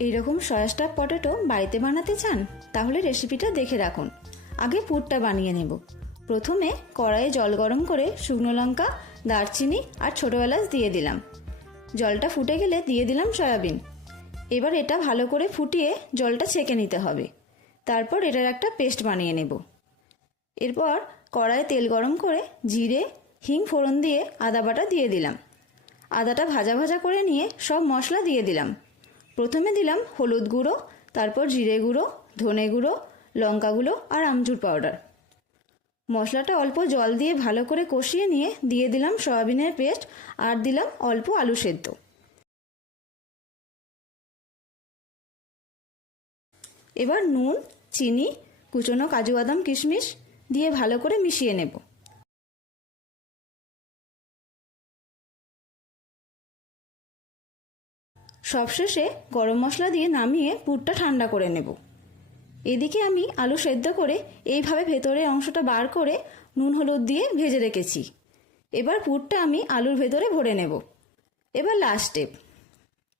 এইরকম soya staff potato বাড়িতে বানাতে চান তাহলে রেসিপিটা দেখে রাখুন। আগে পুরটা বানিয়ে নেব। প্রথমে কড়াইয়ে জল গরম করে শুকনো লঙ্কা, দারচিনি আর ছোটো এলাচ দিয়ে দিলাম। জলটা ফুটে গেলে দিয়ে দিলাম সয়াবিন। এবার এটা ভালো করে ফুটিয়ে জলটা ছেঁকে নিতে হবে। তারপর এটার একটা পেস্ট বানিয়ে নেব। এরপর কড়াইয়ে তেল গরম করে জিরে, হিং ফোড়ন দিয়ে আদা বাটা দিয়ে দিলাম। আদাটা ভাজা ভাজা করে নিয়ে সব মশলা দিয়ে দিলাম। প্রথমে দিলাম হলুদ গুঁড়ো, তারপর জিরে গুঁড়ো, ধনে গুঁড়ো, লঙ্কা গুঁড়ো আর আমচুর পাউডার। মশলাটা অল্প জল দিয়ে ভালো করে কষিয়ে নিয়ে দিয়ে দিলাম সয়াবিনের পেস্ট আর দিলাম অল্প আলু সেদ্ধ। এবার নুন, চিনি, কুচনো কাজু বাদাম কিশমিশ দিয়ে ভালো করে মিশিয়ে নেব। সবশেষে গরম মশলা দিয়ে নামিয়ে পুরটা ঠান্ডা করে নেব। এদিকে আমি আলু সেদ্ধ করে এইভাবে ভেতরের অংশটা বার করে নুন হলুদ দিয়ে ভেজে রেখেছি। এবার পুরটা আমি আলুর ভেতরে ভরে নেব। এবার লাস্ট স্টেপ,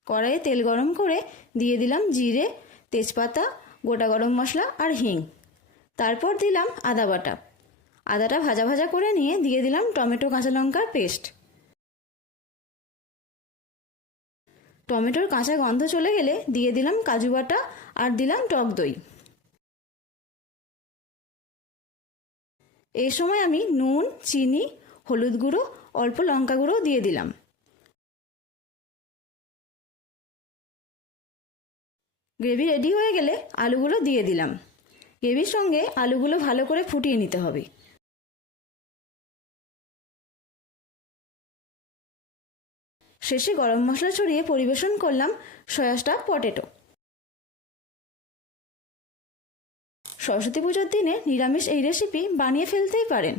কড়াইয়ে তেল গরম করে দিয়ে দিলাম জিরে, তেজপাতা, গোটা গরম মশলা আর হিং। তারপর দিলাম আদা বাটা। আদাটা ভাজা ভাজা করে নিয়ে দিয়ে দিলাম টমেটো কাঁচা লঙ্কার পেস্ট। টমেটোর কাঁচা গন্ধ চলে গেলে দিয়ে দিলাম কাজু বাটা আর দিলাম টক দই। এই সময় আমি নুন, চিনি, হলুদ গুঁড়ো, অল্প লঙ্কা গুঁড়ো দিয়ে দিলাম। গ্রেভি রেডি হয়ে গেলে আলুগুলো দিয়ে দিলাম। গ্রেভির সঙ্গে আলুগুলো ভালো করে ফুটিয়ে নিতে হবে। শেষে গরম মশলা ছড়িয়ে পরিবেশন করলাম সয়া স্টাফ পটেটো। সরস্বতী পুজোর দিনে নিরামিষ এই রেসিপি বানিয়ে ফেলতেই পারেন।